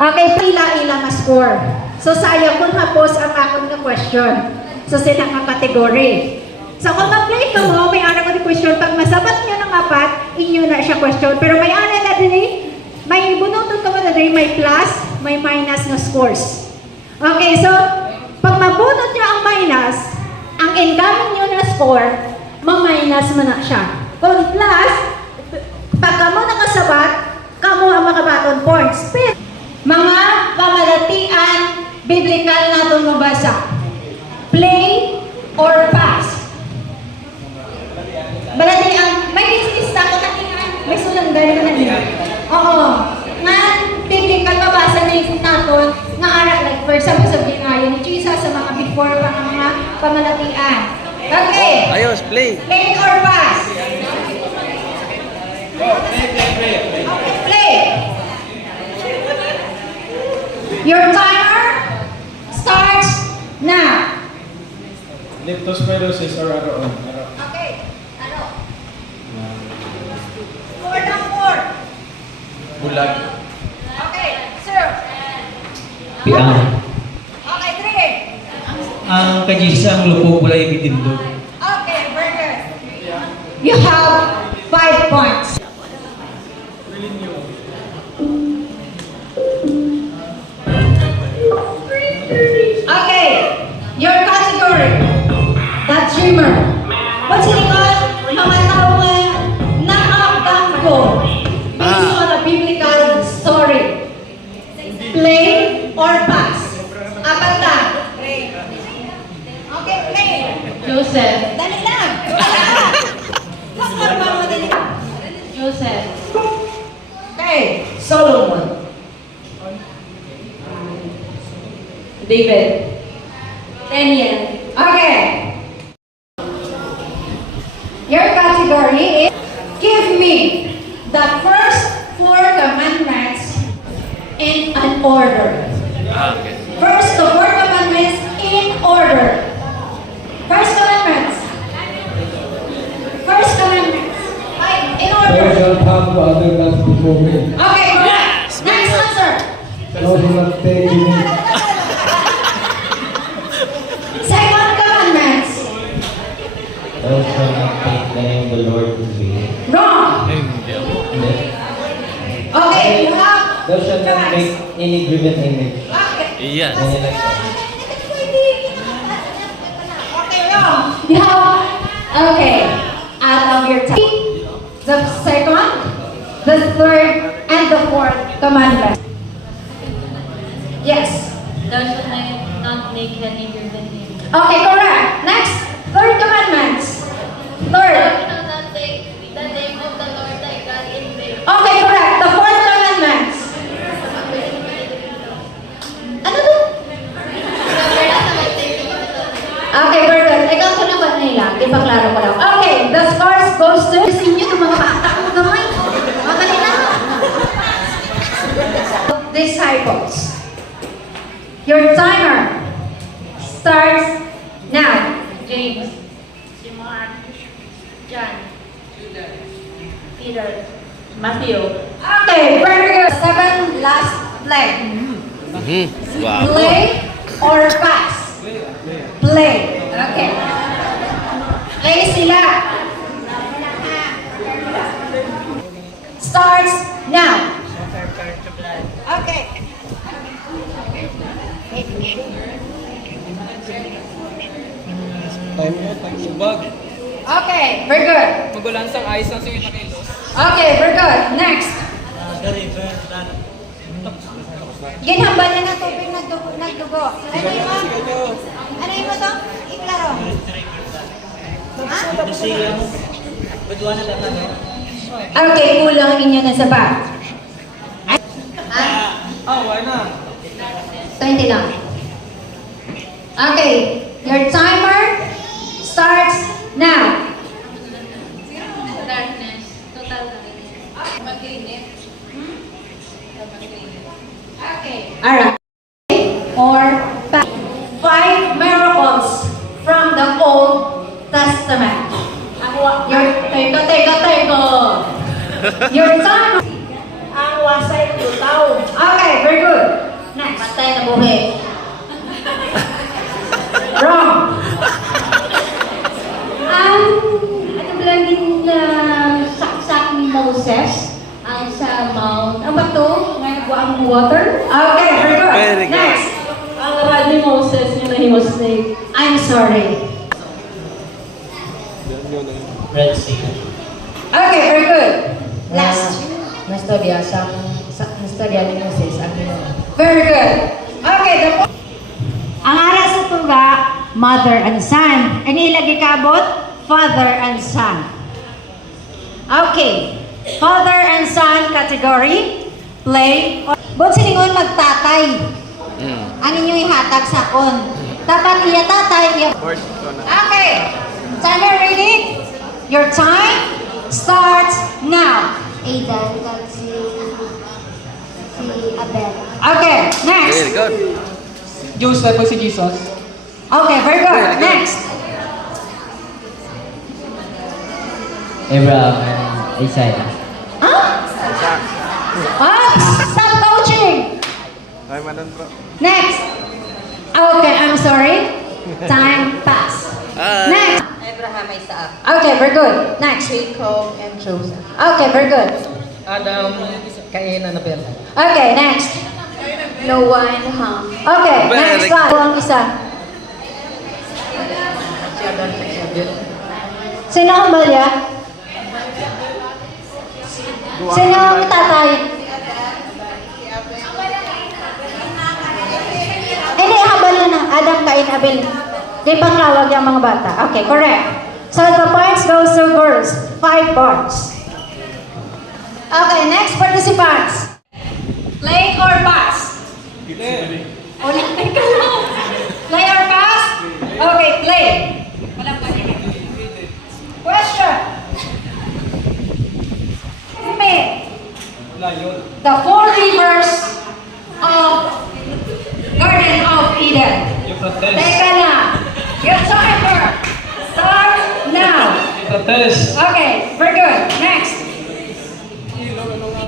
Okay, pila-ila nga score. So, sayang kung hapos ang akong na question. So, silang ang kategory. So, kung mag-play ka mo, may araw ko ni question. Pag masabat nyo ng apat, inyo na siya question. Pero may araw na din may bunutot ka mo na din, may plus, may minus na scores. Okay, so, pag mabunot nyo ang minus, ang incoming nyo na score, ma-minus mo na siya. Kung plus, pag kamo nakasabat, kamo ang makabaton points. Pero, mga pamalatian, biblical na itong mabasa. Play or pass. Balatian, may lista ko takihan. May sulanggan ka na nila. Oo. Nga, biblical mabasa na yung naton, nga ara, like, for example, sabihin nga yun, ni Jesus sa mga before pa ng mga pamalatian. Okay. Ayos, play. Play or pass? Play. Okay, play. Your timer starts now. Leptospirosis or araon? Okay. Ano? 4 na 4. Bulag. Okay, sir. Piang. Okay, 3. Ang kajisa ang lupo wala ibitindog. Okay, very good. You have 5 points. Okay, your category, the dreamer. What's it called? Mga tao nga nakakanggo based on a biblical story. Play or pass? Apat na. Okay, play. Joseph. Dali lang. Joseph. Okay, Solomon. David. Daniel. Okay. Your category is give me the first 4 commandments in an order. Okay. First, the 4 commandments in order. First commandments. First commandments. In Thou order. shalt have no other gods before me. Okay, correct. Yes, Next answer. Thou shalt not take any. Second commandments. Thou shalt not take the name of the Lord in vain. Wrong. Okay, you have. Thou shalt not make any graven image. Okay. Yes. Ganyan lang siya. Okay, wrong. You have. Okay. Out of your time. The second, the third, and the fourth commandment. Yes. Thou shalt not make any graven image. Okay, correct. Next, third commandment. Thou Third. shalt not take the name of the Lord thy God in vain. Okay, correct. The fourth commandment. Ano to? Okay, very good. Ikaw ko naman nila. Di pa klaro ko lang. Okay, the scores goes to sa inyo itong mga bata ko gamay. Mga na. Disciples. Your timer starts now. James. Si Mark. John. Peter. Matthew. Okay, very good. 7 last play. Wow. Play or pass? Play. Okay. Play sila. Starts now. Okay. Subag. Okay, very good. Magulansang ayos ng singit na kilos. Okay, very good. Next. Ginhambal na ng tubig nagdugo. Ano yun mo? Ano yun mo to? Iklaro. Ha? Okay, kulang inyo na sa bag. Why na? 20 lang. Okay, your timer starts now. Darkness. Total darkness. Mag-init. Okay. Alright. Or 5 miracles from the Old Testament. Your, teka. Your timer. Ang wasay lutaw. Okay, very good. Next. Patay na buhi. Wrong. Ano bilangin na saksak ni Moses ang sa Mount, ang bato, ngayon buang water. Okay, very good. Very good. Next. Ang rod ni Moses, yun na he was saved. I'm sorry. Red Sea. Okay, very good. Last. Nastorya nastorya ni Moses ang Very good. Okay, ang aras sa tuga, mother and son. Ang ilagay kabot, father and son. Okay. Father and son category, play. Bot siningon magtatay. Ang inyong ihatag sa kon. Dapat iya tatay, iya. Okay. Timer ready? Your time starts now. Aidan kag si Abel. Okay, next. Very good. Joseph po si Jesus. Okay, very good. Very good. Next. Abraham and Isaiah. Huh? Stop coaching. Ay, manan bro. Next. Okay, I'm sorry. Time pass. Next. Abraham, Isaac, Okay, very good. Next. Jacob, and Joseph. Okay, very good. Adam, Cain, and Abel. Okay, next. Noah and Ham. Okay, Very next good. one. Ang isa. Sino ang balya? Sino ang tatay? Hindi, habal na na. Adam, Cain, Abel. Di pangawag yung mga bata. Okay, correct. So the points goes to girls. 5 points. Okay, next participants. Play or pass? Ulit ka lang. Play or pass? Okay, play. Walang panirin. Question. Me. The 4 rivers of Garden of Eden. Euphrates. Teka na. Your timer. Start now. Euphrates. Okay, very good. Next.